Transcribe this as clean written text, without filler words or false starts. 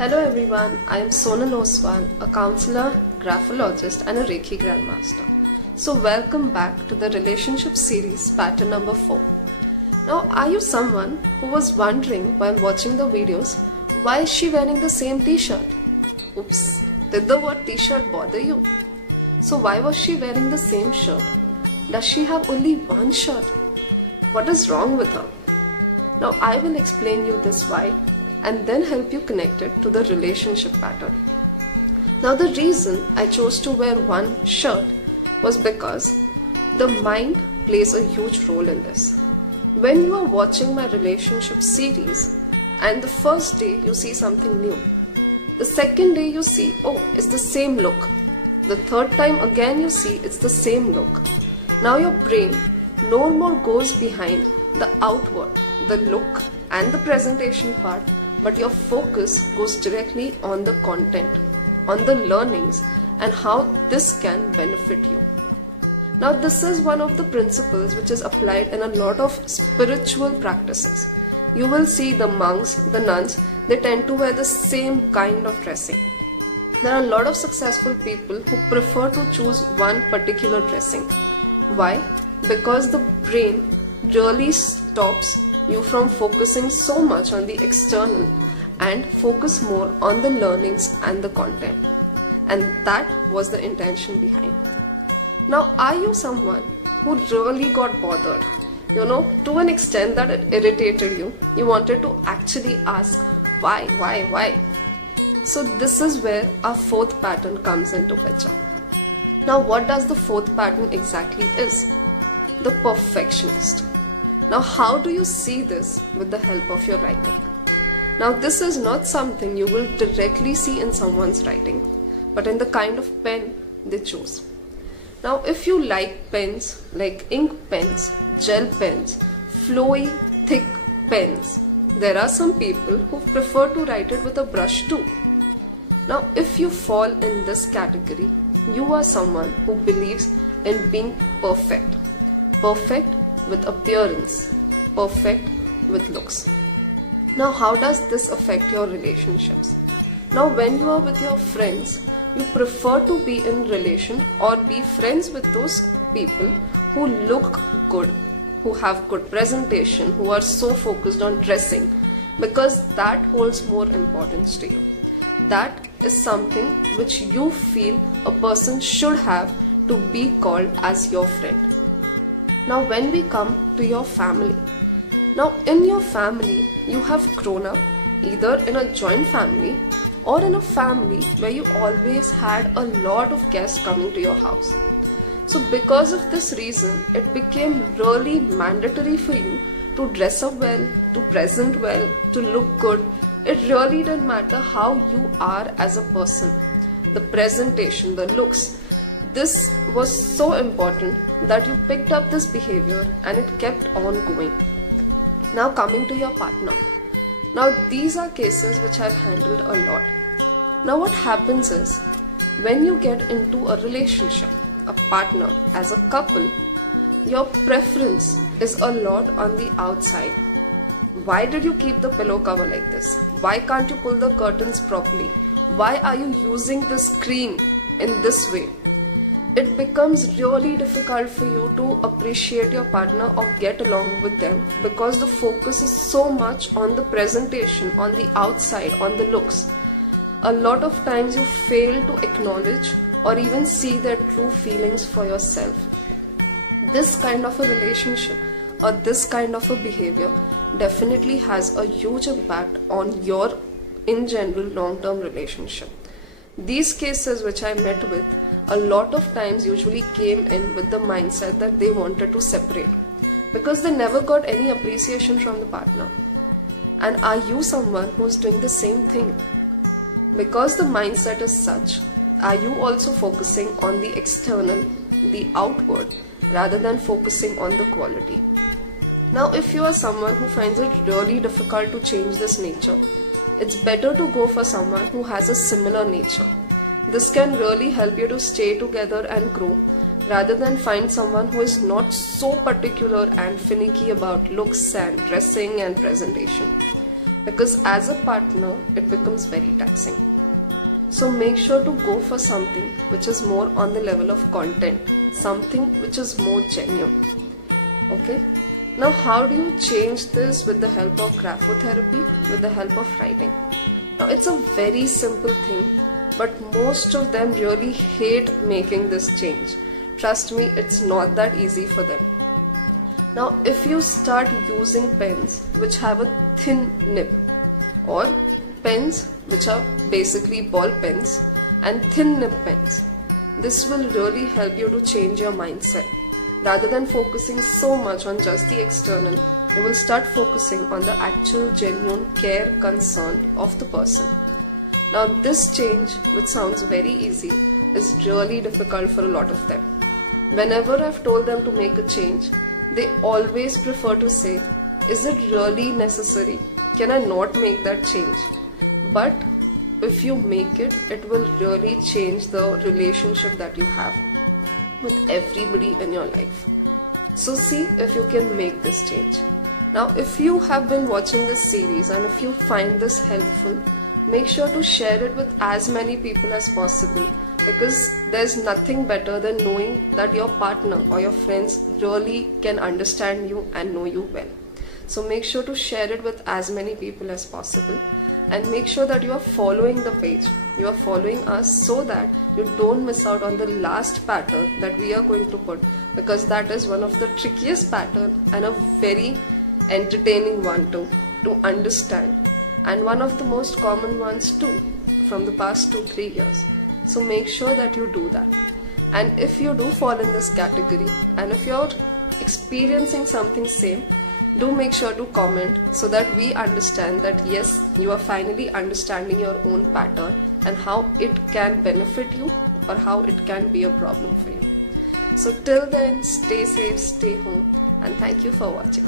Hello everyone, I am Sonal Oswal, a counselor, graphologist and a Reiki Grandmaster. So welcome back to the relationship series pattern number 4. Now are you someone who was wondering while watching the videos, why is she wearing the same t-shirt? Oops, did the word t-shirt bother you? So why was she wearing the same shirt? Does she have only one shirt? What is wrong with her? Now I will explain you this why and then help you connect it to the relationship pattern. Now the reason I chose to wear one shirt was because the mind plays a huge role in this. When you are watching my relationship series and the first day you see something new, the second day you see, oh, it's the same look. The third time again you see it's the same look. Now your brain no more goes behind the outward, the look and the presentation part, but your focus goes directly on the content, on the learnings and how this can benefit you. Now this is one of the principles which is applied in a lot of spiritual practices. You will see the monks, the nuns, they tend to wear the same kind of dressing. There are a lot of successful people who prefer to choose one particular dressing. Why? Because the brain really stops you from focusing so much on the external and focus more on the learnings and the content. And that was the intention behind. Now, are you someone who really got bothered? To an extent that it irritated you. You wanted to actually ask, why? So this is where our fourth pattern comes into picture. Now, what does the fourth pattern exactly is? The perfectionist. Now, how do you see this with the help of your writing? Now, this is not something you will directly see in someone's writing, but in the kind of pen they choose. Now, if you like pens, like ink pens, gel pens, flowy, thick pens, there are some people who prefer to write it with a brush too. Now, if you fall in this category, you are someone who believes in being perfect. Perfect with appearance, perfect with looks. Now, how does this affect your relationships? Now, when you are with your friends, you prefer to be in relation or be friends with those people who look good, who have good presentation, who are so focused on dressing, because that holds more importance to you. That is something which you feel a person should have to be called as your friend. Now when we come to your family, now in your family you have grown up either in a joint family or in a family where you always had a lot of guests coming to your house. So because of this reason, it became really mandatory for you to dress up well, to present well, to look good. It really didn't matter how you are as a person. The presentation, the looks, this was so important that you picked up this behavior and it kept on going. Now coming to your partner. Now these are cases which I've handled a lot. Now what happens is, when you get into a relationship, a partner, as a couple, your preference is a lot on the outside. Why did you keep the pillow cover like this? Why can't you pull the curtains properly? Why are you using the screen in this way? It becomes really difficult for you to appreciate your partner or get along with them because the focus is so much on the presentation, on the outside, on the looks. A lot of times you fail to acknowledge or even see their true feelings for yourself. This kind of a relationship or this kind of a behavior definitely has a huge impact on your, in general, long-term relationship. These cases which I met with, a lot of times usually came in with the mindset that they wanted to separate because they never got any appreciation from the partner. And are you someone who is doing the same thing? Because the mindset is such, are you also focusing on the external, the outward, rather than focusing on the quality? Now, if you are someone who finds it really difficult to change this nature, it's better to go for someone who has a similar nature. This can really help you to stay together and grow, rather than find someone who is not so particular and finicky about looks and dressing and presentation. because as a partner it becomes very taxing. So make sure to go for something which is more on the level of content, something which is more genuine. Okay? Now how do you change this with the help of graphotherapy, with the help of writing? Now it's a very simple thing, but most of them really hate making this change. Trust me, it's not that easy for them. Now if you start using pens which have a thin nib, or pens which are basically ball pens and thin nib pens, this will really help you to change your mindset. Rather than focusing so much on just the external, you will start focusing on the actual genuine care, concern of the person. Now this change, which sounds very easy, is really difficult for a lot of them. Whenever I've told them to make a change, they always prefer to say, is it really necessary? Can I not make that change? But if you make it, it will really change the relationship that you have with everybody in your life. So see if you can make this change. Now if you have been watching this series and if you find this helpful, make sure to share it with as many people as possible, because there's nothing better than knowing that your partner or your friends really can understand you and know you well. So make sure to share it with as many people as possible, and make sure that you are following the page, you are following us, so that you don't miss out on the last pattern that we are going to put, because that is one of the trickiest pattern and a very entertaining one to understand, and one of the most common ones too from the past 2-3 years. So make sure that you do that. And if you do fall in this category, and if you're experiencing something same, do make sure to comment so that we understand that yes, you are finally understanding your own pattern and how it can benefit you or how it can be a problem for you. So till then, stay safe, stay home, and thank you for watching.